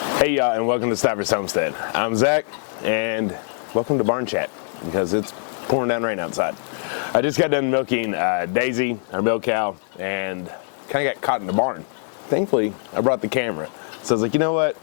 Hey y'all, and welcome to Stivers Homestead. I'm Zach, and welcome to Barn Chat, because it's pouring down rain outside. I just got done milking Daisy, our milk cow, and kind of got caught in the barn. Thankfully, I brought the camera. So I was like, you know what?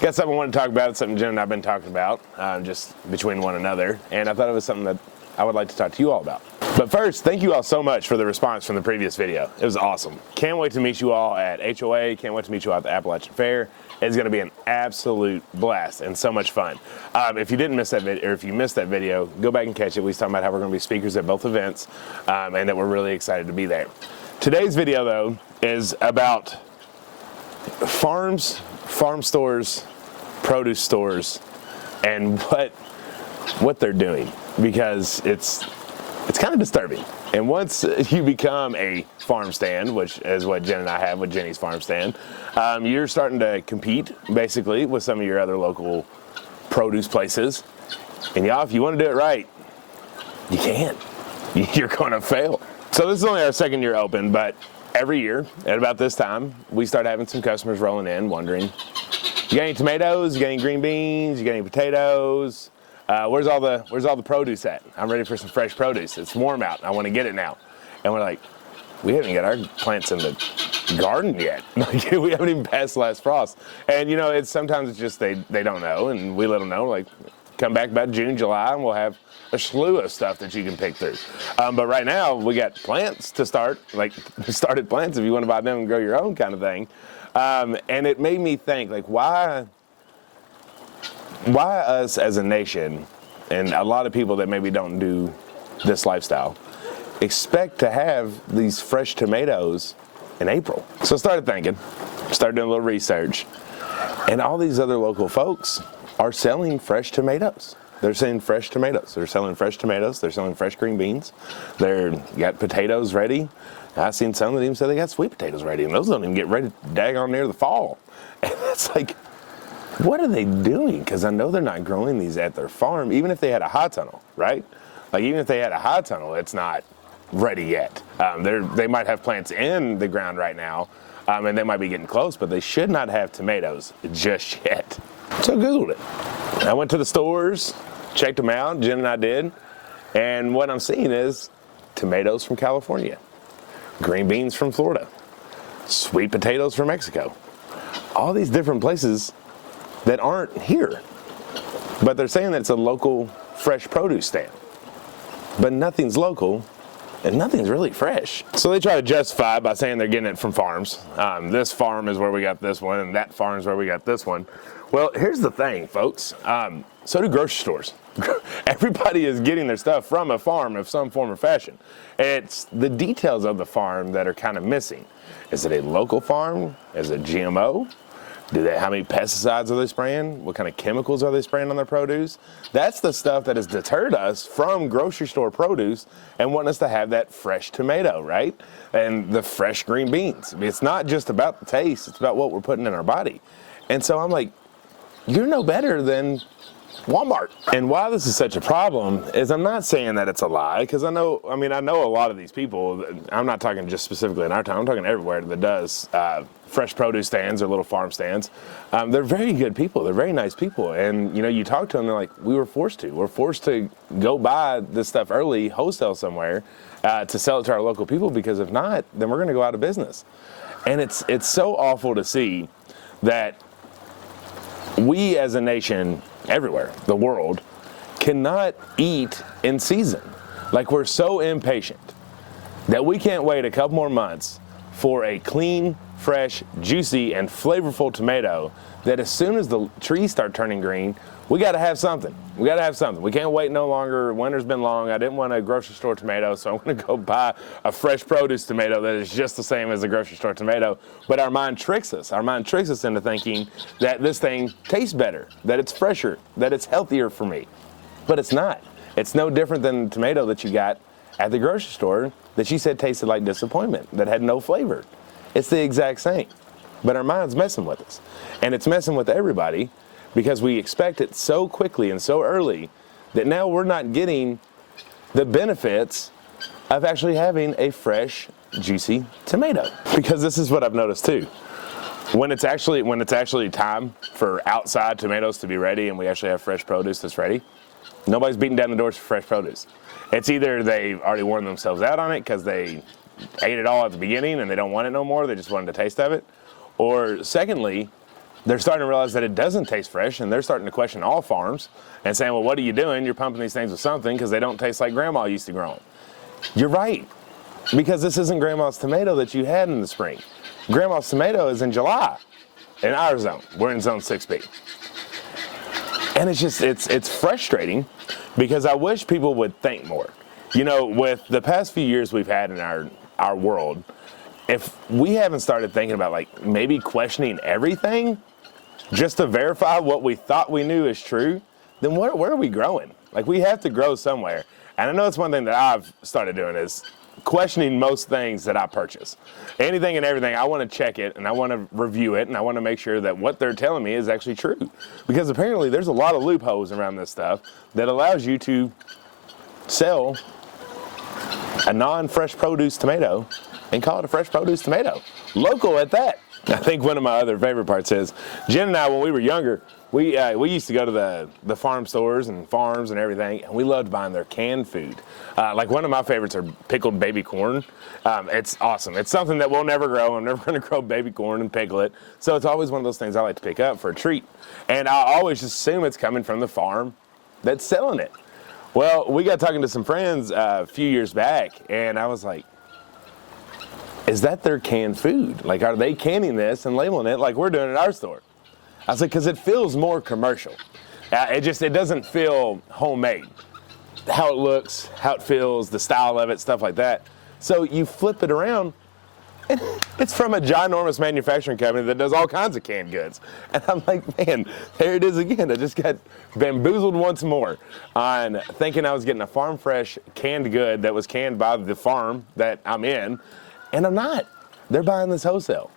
Got something I want to talk about, something Jen and I have been talking about, just between one another, and I thought it was something that I would like to talk to you all about. But first, thank you all so much for the response from the previous video. It was awesome. Can't wait to meet you all at HOA, can't wait to meet you all at the Appalachian Fair. It's gonna be an absolute blast and so much fun. If you didn't miss that video, or if you missed that video, go back and catch it. We was talking about how we're gonna be speakers at both events, and that we're really excited to be there. Today's video though is about farms, farm stores, produce stores, and what they're doing, because it's kind of disturbing. And once you become a farm stand, which is what Jen and I have with Jenny's Farm Stand, you're starting to compete basically with some of your other local produce places. And y'all, if you want to do it right, you can't. You're going to fail. So this is only our second year open, but every year at about this time, we start having some customers rolling in wondering, you got any tomatoes? You got any green beans? You got any potatoes? Where's all the produce at? I'm ready for some fresh produce. It's warm out. I want to get it now. And we're like, we haven't got our plants in the garden yet. Like, we haven't even passed the last frost. And you know, sometimes it's just they don't know, and we let them know. Like, come back about June, July, and we'll have a slew of stuff that you can pick through. But right now, we got plants to start, like started plants if you want to buy them and grow your own kind of thing. And it made me think, like, why us as a nation, and a lot of people that maybe don't do this lifestyle, expect to have these fresh tomatoes in April? So I started thinking, started doing a little research, and all these other local folks are selling fresh tomatoes. They're selling fresh tomatoes. They're selling fresh tomatoes. They're selling fresh green beans. They're got potatoes ready. I've seen some that even say they got sweet potatoes ready, and those don't even get ready daggone near the fall. And it's like, what are they doing? Because I know they're not growing these at their farm, even if they had a high tunnel, right? Like, even if they had a high tunnel, it's not ready yet. They might have plants in the ground right now, and they might be getting close, but they should not have tomatoes just yet. So I Googled it. I went to the stores, checked them out, Jen and I did, and what I'm seeing is tomatoes from California, green beans from Florida, sweet potatoes from Mexico, all these different places that aren't here. But they're saying that it's a local fresh produce stand. But nothing's local, and nothing's really fresh. So they try to justify it by saying they're getting it from farms. This farm is where we got this one, and that farm is where we got this one. Well, here's the thing, folks. So do grocery stores. Everybody is getting their stuff from a farm of some form or fashion. It's the details of the farm that are kind of missing. Is it a local farm? Is it GMO? How many pesticides are they spraying? What kind of chemicals are they spraying on their produce? That's the stuff that has deterred us from grocery store produce and want us to have that fresh tomato, right? And the fresh green beans. It's not just about the taste, it's about what we're putting in our body. And so I'm like, you're no better than Walmart. And why this is such a problem is, I'm not saying that it's a lie, because I know a lot of these people. I'm not talking just specifically in our town, I'm talking everywhere that does fresh produce stands or little farm stands. They're very good people, they're very nice people, and you know, you talk to them, they're like, we're forced to go buy this stuff early, wholesale somewhere, to sell it to our local people, because if not, then we're going to go out of business. And it's so awful to see that we as a nation, everywhere, the world, cannot eat in season. Like, we're so impatient that we can't wait a couple more months for a clean, fresh, juicy, and flavorful tomato that as soon as the trees start turning green, we got to have something. We got to have something. We can't wait no longer. Winter's been long. I didn't want a grocery store tomato, so I'm going to go buy a fresh produce tomato that is just the same as a grocery store tomato. But our mind tricks us. Our mind tricks us into thinking that this thing tastes better, that it's fresher, that it's healthier for me. But it's not. It's no different than the tomato that you got at the grocery store that you said tasted like disappointment, that had no flavor. It's the exact same. But our mind's messing with us. And it's messing with everybody, because we expect it so quickly and so early that now we're not getting the benefits of actually having a fresh, juicy tomato. Because this is what I've noticed too. When it's actually time for outside tomatoes to be ready and we actually have fresh produce that's ready, nobody's beating down the doors for fresh produce. It's either they've already worn themselves out on it because they ate it all at the beginning and they don't want it no more, they just wanted a taste of it. Or secondly, they're starting to realize that it doesn't taste fresh and they're starting to question all farms and saying, well, what are you doing? You're pumping these things with something because they don't taste like grandma used to grow them. You're right, because this isn't grandma's tomato that you had in the spring. Grandma's tomato is in July in our zone. We're in zone 6B. And it's frustrating because I wish people would think more. You know, with the past few years we've had in our world, if we haven't started thinking about like maybe questioning everything just to verify what we thought we knew is true, then where are we growing? Like, we have to grow somewhere. And I know it's one thing that I've started doing is questioning most things that I purchase. Anything and everything, I want to check it and I want to review it and I want to make sure that what they're telling me is actually true. Because apparently there's a lot of loopholes around this stuff that allows you to sell a non-fresh produce tomato and call it a fresh produce tomato. Local at that. I think one of my other favorite parts is, Jen and I, when we were younger, we used to go to the farm stores and farms and everything, and we loved buying their canned food. Like, one of my favorites are pickled baby corn. It's awesome. It's something that we'll never grow. I'm never going to grow baby corn and pickle it. So it's always one of those things I like to pick up for a treat. And I always just assume it's coming from the farm that's selling it. Well, we got talking to some friends a few years back, and I was like, is that their canned food? Like, are they canning this and labeling it like we're doing at our store? I was like, because it feels more commercial. It doesn't feel homemade. How it looks, how it feels, the style of it, stuff like that. So you flip it around, and it's from a ginormous manufacturing company that does all kinds of canned goods. And I'm like, man, there it is again. I just got bamboozled once more on thinking I was getting a farm fresh canned good that was canned by the farm that I'm in, and I'm not. They're buying this wholesale.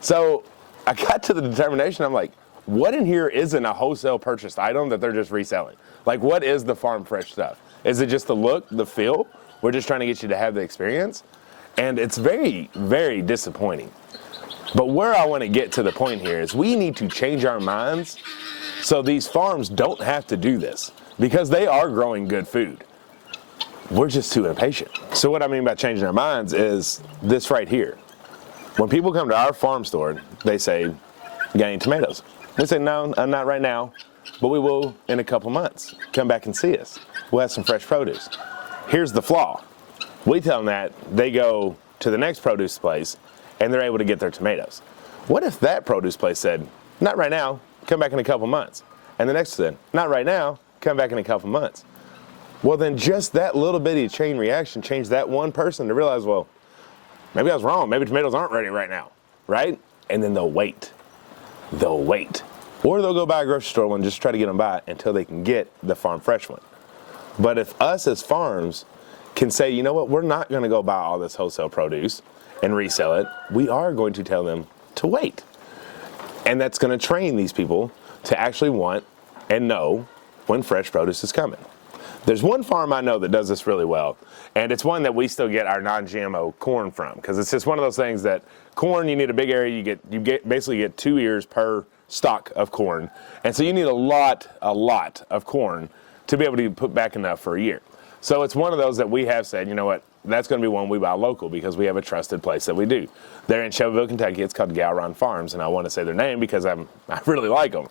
So I got to the determination, I'm like, what in here isn't a wholesale purchased item that they're just reselling? Like, what is the farm fresh stuff? Is it just the look, the feel? We're just trying to get you to have the experience. And it's very, very disappointing. But where I want to get to the point here is we need to change our minds so these farms don't have to do this, because they are growing good food. We're just too impatient. So what I mean by changing our minds is this right here. When people come to our farm store, they say, "You got any tomatoes?" We say, "No, not right now, but we will in a couple months. Come back and see us. We'll have some fresh produce." Here's the flaw. We tell them that, they go to the next produce place and they're able to get their tomatoes. What if that produce place said, "Not right now, come back in a couple months." And the next said, "Not right now, come back in a couple months." Well, then just that little bitty chain reaction changed that one person to realize, well, maybe I was wrong. Maybe tomatoes aren't ready right now, right? And then they'll wait. They'll wait. Or they'll go buy a grocery store one, just try to get them by until they can get the farm fresh one. But if us as farms can say, you know what, we're not going to go buy all this wholesale produce and resell it, we are going to tell them to wait. And that's going to train these people to actually want and know when fresh produce is coming. There's one farm I know that does this really well, and it's one that we still get our non-GMO corn from, because it's just one of those things that corn, you need a big area, you basically get 2 ears per stalk of corn, and so you need a lot of corn to be able to put back enough for a year. So it's one of those that we have said, you know what, that's going to be one we buy local because we have a trusted place that we do. They're in Shelbyville, Kentucky. It's called Gowron Farms, and I want to say their name because I really like them.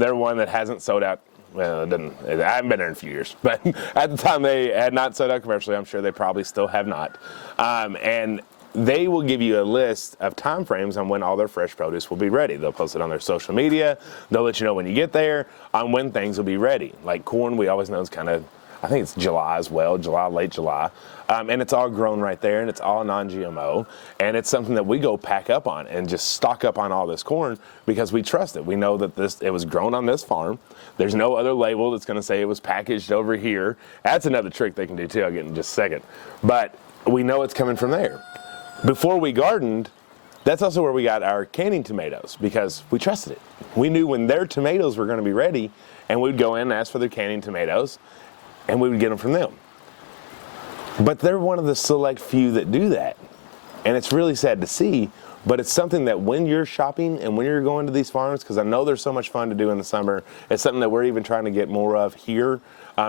They're one that hasn't sold out. Well, I haven't been there in a few years, but at the time they had not sold out commercially. I'm sure they probably still have not. And they will give you a list of time frames on when all their fresh produce will be ready. They'll post it on their social media. They'll let you know when you get there on when things will be ready. Like corn, we always know is kind of, I think it's July as well, late July. And it's all grown right there, and it's all non-GMO. And it's something that we go pack up on and just stock up on all this corn because we trust it. We know that it was grown on this farm. There's no other label that's going to say it was packaged over here. That's another trick they can do too. I'll get in just a second. But we know it's coming from there. Before we gardened, that's also where we got our canning tomatoes because we trusted it. We knew when their tomatoes were going to be ready, and we'd go in and ask for their canning tomatoes, and we would get them from them. But they're one of the select few that do that. And it's really sad to see, But it's something that when you're shopping and when you're going to these farms, because I know there's so much fun to do in the summer, it's something that we're even trying to get more of here,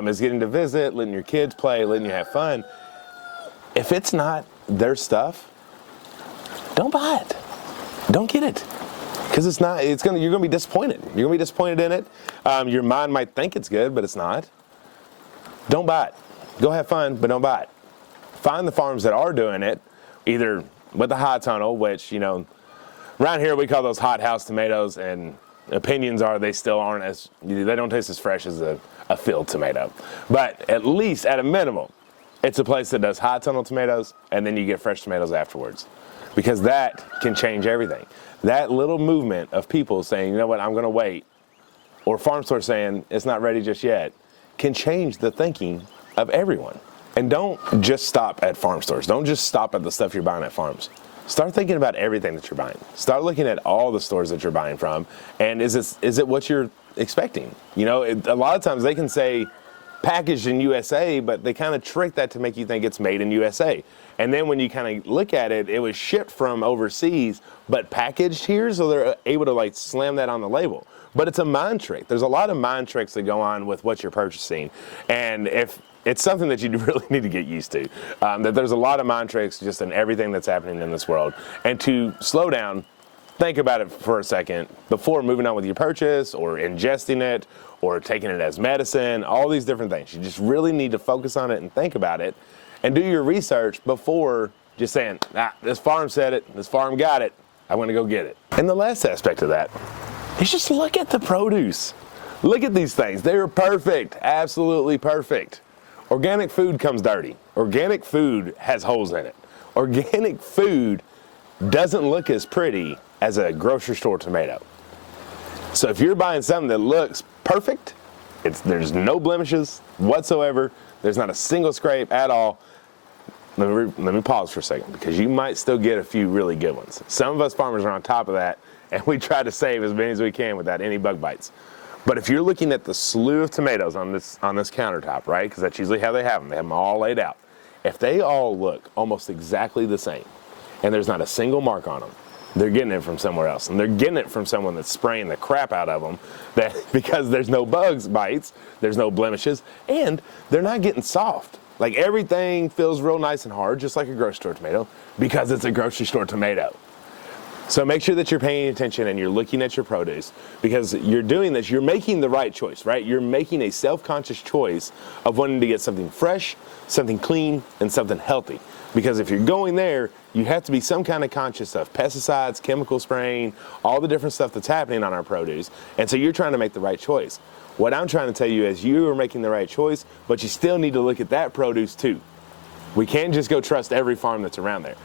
is getting to visit, letting your kids play, letting you have fun. If it's not their stuff, don't buy it. Don't get it. Because you're gonna be disappointed. You're gonna be disappointed in it. Your mind might think it's good, but it's not. Don't buy it. Go have fun, but don't buy it. Find the farms that are doing it, either with the high tunnel, which, around here we call those hot house tomatoes, and opinions are they don't taste as fresh as a field tomato. But at least, at a minimum, it's a place that does high tunnel tomatoes, and then you get fresh tomatoes afterwards. Because that can change everything. That little movement of people saying, you know what, I'm gonna wait, or farm store saying it's not ready just yet, can change the thinking of everyone. And don't just stop at farm stores. Don't just stop at the stuff you're buying at farms. Start thinking about everything that you're buying. Start looking at all the stores that you're buying from, and is it what you're expecting? A lot of times they can say packaged in USA, but they kind of trick that to make you think it's made in USA. And then when you kind of look at it, it was shipped from overseas, but packaged here, so they're able to slam that on the label. But it's a mind trick. There's a lot of mind tricks that go on with what you're purchasing. And if it's something that you really need to get used to, that there's a lot of mind tricks just in everything that's happening in this world. And to slow down, think about it for a second before moving on with your purchase or ingesting it or taking it as medicine, all these different things. You just really need to focus on it and think about it and do your research before just saying, this farm said it, this farm got it, I'm gonna go get it. And the last aspect of that is just look at the produce. Look at these things. They're perfect, absolutely perfect. Organic food comes dirty. Organic food has holes in it. Organic food doesn't look as pretty as a grocery store tomato. So if you're buying something that looks perfect, there's no blemishes whatsoever, there's not a single scrape at all, let me pause for a second, because you might still get a few really good ones. Some of us farmers are on top of that, and we try to save as many as we can without any bug bites. But if you're looking at the slew of tomatoes on this countertop, right, because that's usually how they have them all laid out. If they all look almost exactly the same, and there's not a single mark on them, they're getting it from somewhere else. And they're getting it from someone that's spraying the crap out of them because there's no bugs bites, there's no blemishes, and they're not getting soft. Like everything feels real nice and hard, just like a grocery store tomato, because it's a grocery store tomato. So make sure that you're paying attention and you're looking at your produce, because you're doing this, you're making the right choice, right? You're making a self-conscious choice of wanting to get something fresh, something clean, and something healthy. Because if you're going there, you have to be some kind of conscious of pesticides, chemical spraying, all the different stuff that's happening on our produce. And so you're trying to make the right choice. What I'm trying to tell you is you are making the right choice, but you still need to look at that produce too. We can't just go trust every farm that's around there.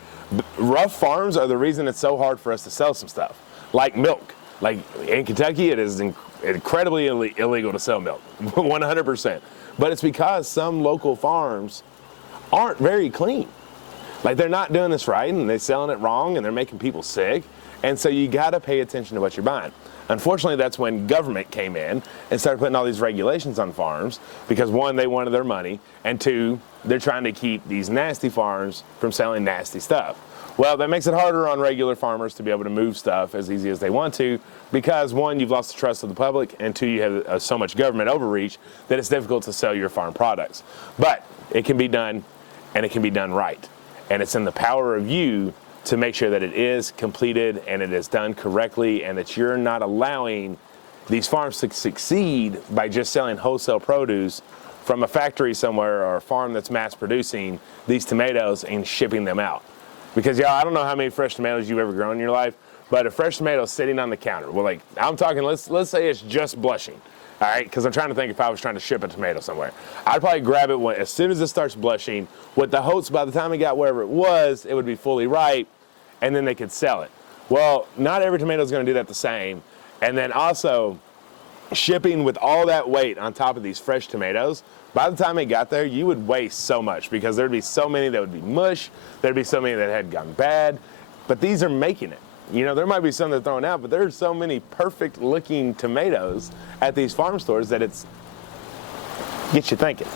Rough farms are the reason it's so hard for us to sell some stuff, like milk. Like in Kentucky, it is incredibly illegal to sell milk, 100%. But it's because some local farms aren't very clean. Like they're not doing this right, and they're selling it wrong, and they're making people sick. And so you got to pay attention to what you're buying. Unfortunately, that's when government came in and started putting all these regulations on farms because, one, they wanted their money, and two, they're trying to keep these nasty farms from selling nasty stuff. Well, that makes it harder on regular farmers to be able to move stuff as easy as they want to because, one, you've lost the trust of the public, and two, you have so much government overreach that it's difficult to sell your farm products. But it can be done, and it can be done right. And it's in the power of you to make sure that it is completed and it is done correctly, and that you're not allowing these farms to succeed by just selling wholesale produce from a factory somewhere or a farm that's mass producing these tomatoes and shipping them out. Because I don't know how many fresh tomatoes you've ever grown in your life, but a fresh tomato sitting on the counter, well, like I'm talking, let's say it's just blushing. All right, because I'm trying to think if I was trying to ship a tomato somewhere. I'd probably grab it as soon as it starts blushing with the hopes by the time it got wherever it was, it would be fully ripe, and then they could sell it. Well, not every tomato is going to do that the same. And then also, shipping with all that weight on top of these fresh tomatoes, by the time it got there, you would waste so much because there'd be so many that would be mush, there'd be so many that had gone bad, but these are making it. There might be some that are thrown out, but there are so many perfect looking tomatoes at these farm stores that it's gets you thinking.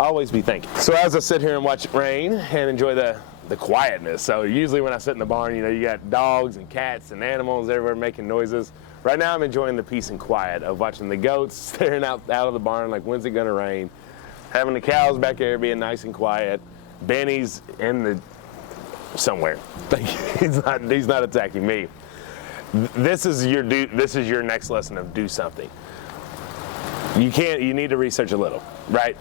Always be thinking. So as I sit here and watch it rain and enjoy the the quietness. So usually when I sit in the barn, you know, you got dogs and cats and animals everywhere making noises. Right now I'm enjoying the peace and quiet of watching the goats staring out of the barn like, when's it gonna rain? Having the cows back there being nice and quiet. Benny's in the somewhere. He's not attacking me. This is your next lesson of do something. You need to research a little, right?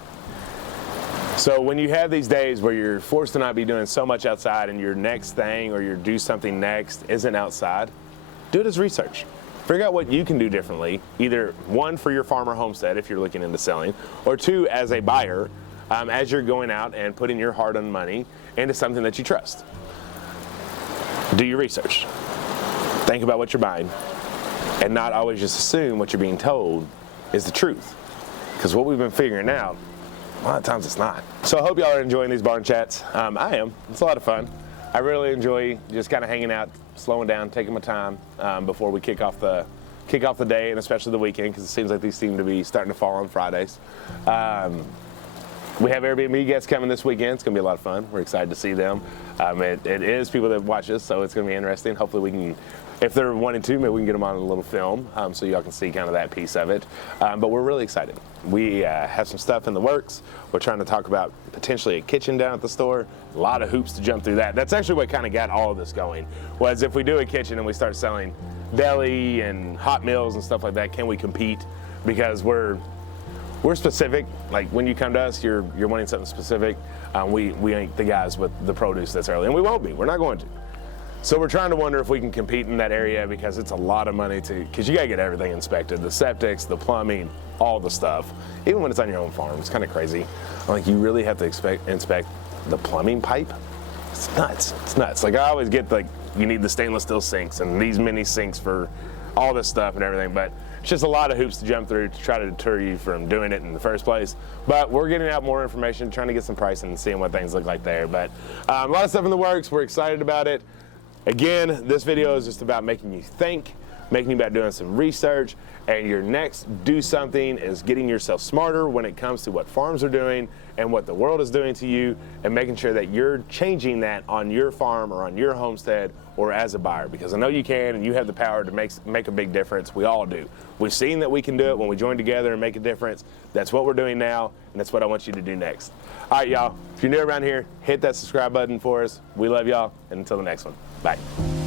So when you have these days where you're forced to not be doing so much outside and your next thing or your do something next isn't outside, do it as research. Figure out what you can do differently, either one, for your farm or homestead if you're looking into selling, or two, as a buyer, as you're going out and putting your hard-earned money into something that you trust. Do your research. Think about what you're buying, and not always just assume what you're being told is the truth. Because what we've been figuring out, a lot of times it's not. So I hope y'all are enjoying these barn chats. I am. It's a lot of fun. I really enjoy just kind of hanging out, slowing down, taking my time before we kick off the day, and especially the weekend, because it seems like these seem to be starting to fall on Fridays. We have Airbnb guests coming this weekend. It's going to be a lot of fun. We're excited to see them. It is people that watch us, so it's going to be interesting. Hopefully we can, if they're wanting to, maybe we can get them on a little film so y'all can see kind of that piece of it. But we're really excited. We have some stuff in the works. We're trying to talk about potentially a kitchen down at the store. A lot of hoops to jump through that. That's actually what kind of got all of this going, was if we do a kitchen and we start selling deli and hot meals and stuff like that, can we compete? Because we're specific. Like when you come to us, you're wanting something specific. We ain't the guys with the produce that's early, and we won't be. We're not going to. So we're trying to wonder if we can compete in that area, because it's a lot of money because you gotta get everything inspected, the septics, the plumbing, all the stuff. Even when it's on your own farm, it's kind of crazy. Like, you really have to inspect the plumbing pipe. It's nuts. It's nuts. Like, I always get like, you need the stainless steel sinks and these mini sinks for all this stuff and everything, but it's just a lot of hoops to jump through to try to deter you from doing it in the first place. But we're getting out more information, trying to get some pricing and seeing what things look like there. But a lot of stuff in the works. We're excited about it. Again, this video is just about making you think, making you about doing some research, and your next do something is getting yourself smarter when it comes to what farms are doing and what the world is doing to you, and making sure that you're changing that on your farm or on your homestead or as a buyer, because I know you can, and you have the power to make a big difference. We all do. We've seen that we can do it when we join together and make a difference. That's what we're doing now, and that's what I want you to do next. All right, y'all, if you're new around here, hit that subscribe button for us. We love y'all, and until the next one, bye.